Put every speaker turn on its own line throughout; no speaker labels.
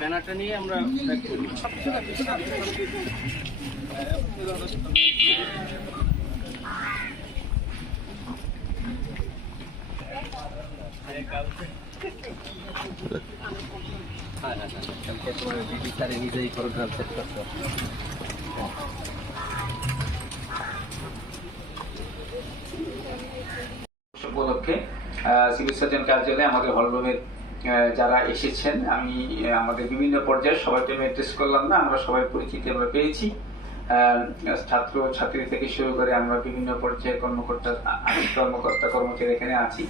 ব্যানারটা নিয়ে আমরা। হ্যাঁ হ্যাঁ নিজেই প্রোগ্রাম সেট করতে
উপলক্ষে সিভিল সার্জন কার্যালয়ে আমাদের হলরুমের যারা এসেছেন, আমি আমাদের বিভিন্ন পর্যায়ে সবাইকে আমি অ্যাড্রেস করলাম না, আমরা সবাই পরিচিতি আমরা পেয়েছি। ছাত্র, ছাত্রী থেকে শুরু করে আমরা বিভিন্ন পর্যায়ে কর্মকর্তা কর্মকর্তা, কর্মচারী এখানে আছি।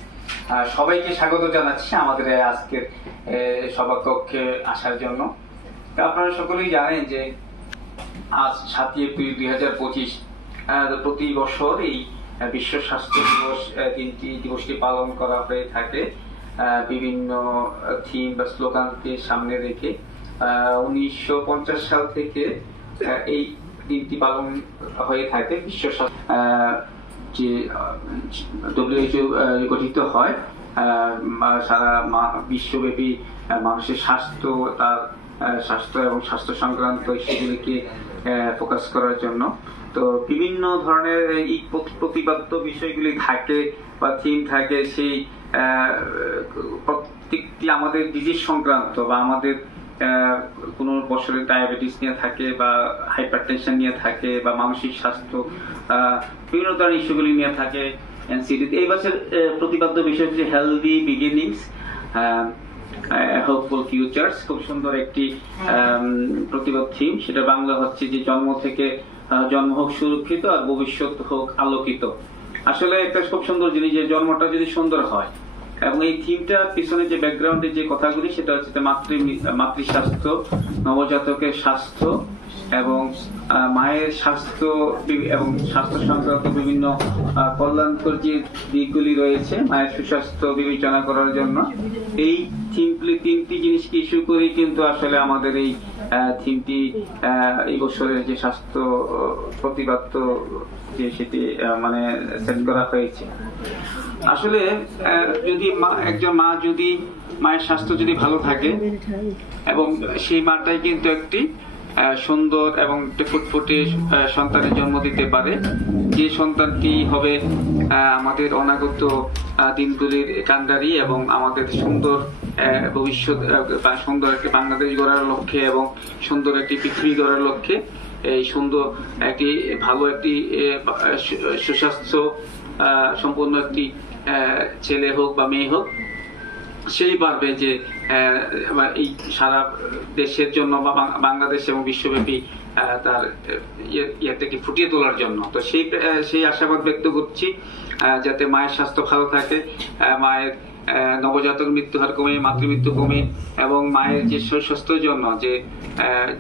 সবাইকে স্বাগত জানাচ্ছি আমাদের আজকের সভাকক্ষে আসার জন্য। আপনারা সকলেই জানেন যে আজ সাতই এপ্রিল দুই হাজার পঁচিশ প্রতি বছর এই বিশ্ব স্বাস্থ্য দিবস দিনটি, দিবসটি পালন করা হয়ে থাকে। বিভিন্ন থিম বা স্লোগানকে সামনে রেখে। উনিশশো পঞ্চাশ সাল থেকে এই দিনটি পালন হয়ে থাকে বিশ্ব যে ডব্লিউএইচও গঠিত হয়। সারা বিশ্বব্যাপী মানুষের স্বাস্থ্য, তার স্বাস্থ্য এবং স্বাস্থ্য সংক্রান্ত সেগুলিকে ফোকাস করার জন্য। তো বিভিন্ন ধরনের এই প্রতি- প্রতিপাদ্য বিষয়গুলি থাকে বা থিম থাকে সেই প্রত্যেকটি আমাদের ডিজিজ সংক্রান্ত বা আমাদের কোনো বছরে ডায়াবেটিস নিয়ে থাকে বা হাইপার টেনশন নিয়ে থাকে বা মানসিক স্বাস্থ্য বিভিন্ন ধরনের ইস্যুগুলি নিয়ে থাকে এনসিডি এই বছর প্রতিপাদ্য বিষয় হচ্ছে হেলদি বিগিনিংস হোপফুল ফিউচার্স খুব সুন্দর একটি প্রতিবাদ থিম সেটা বাংলা হচ্ছে যে জন্ম থেকে জন্ম হোক সুরক্ষিত আর ভবিষ্যৎ হোক আলোকিত। আসলে একটা খুব সুন্দর জিনিস যে জন্মটা যদি সুন্দর হয় এবং এই থিমটা পিছনে যে ব্যাকগ্রাউন্ডে যে কথাগুলি সেটা হচ্ছে মাতৃ মাতৃস্বাস্থ্য নবজাতকের স্বাস্থ্য এবং মায়ের স্বাস্থ্য এবং স্বাস্থ্য সংক্রান্ত বিভিন্ন কল্যাণকর যে দিকগুলি রয়েছে মায়ের সুস্বাস্থ্য বিবেচনা করার জন্য এই থিমগুলি তিনটি জিনিসকে ইস্যু করেই কিন্তু আসলে আমাদের এই থিমটি এই বছরের যে স্বাস্থ্য আহ, প্রতিবাদ্য যে সেটি মানে সেট করা হয়েছে। আসলে যদি মা একজন মা যদি মায়ের স্বাস্থ্য যদি ভালো থাকে এবং সেই মাটাই কিন্তু একটি সুন্দর এবং ফুটফুটে সন্তানের জন্ম দিতে পারে। যে সন্তানটি হবে আমাদের অনাগত দিনগুলির কান্ডারি এবং আমাদের সুন্দর ভবিষ্যৎ সুন্দর একটি বাংলাদেশ গড়ার লক্ষ্যে এবং সুন্দর একটি পৃথিবী গড়ার লক্ষ্যে এই সুন্দর একটি, ভালো একটি সুস্বাস্থ্য সম্পন্ন একটি ছেলে হোক বা মেয়ে হোক সেই পারবে যে এই সারা দেশের জন্য বা বাংলাদেশ এবং বিশ্বব্যাপী তার ইয়ে- ইয়েটাকে ফুটিয়ে তোলার জন্য। তো সেই সেই আশাবাদ ব্যক্ত করছি যাতে মায়ের স্বাস্থ্য ভালো থাকে মায়ের নবজাতক মৃত্যু হার কমে, মাতৃমৃত্যু কমে, এবং মায়ের যে সুস্বাস্থ্যের জন্য যে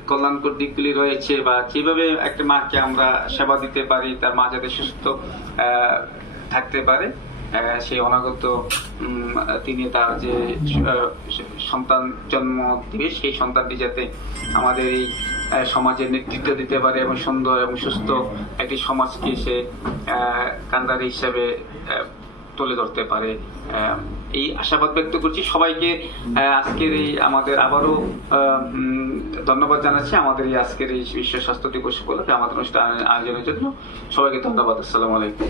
কল্যাণকর দিকগুলি রয়েছে বা কীভাবে একটা মাকে আমরা সেবা দিতে পারি, তার মা যাতে সুস্থ থাকতে পারে সেই অনাগত তিনি তার যে সন্তান জন্ম দিবে সেই সন্তানটি যাতে আমাদের এই সমাজের নেতৃত্ব দিতে পারে এবং সুন্দর এবং সুস্থ একটি সমাজকে সে আহ, কান্ডারি হিসেবে তুলে ধরতে পারে। এই আশাবাদ ব্যক্ত করছি। সবাইকে আজকের এই আমাদের আবারও ধন্যবাদ জানাচ্ছি। আমাদের এই আজকের এই বিশ্ব স্বাস্থ্য দিবস উপলক্ষে আমাদের অনুষ্ঠান আয়োজনের জন্য সবাইকে ধন্যবাদ। আসসালামু আলাইকুম।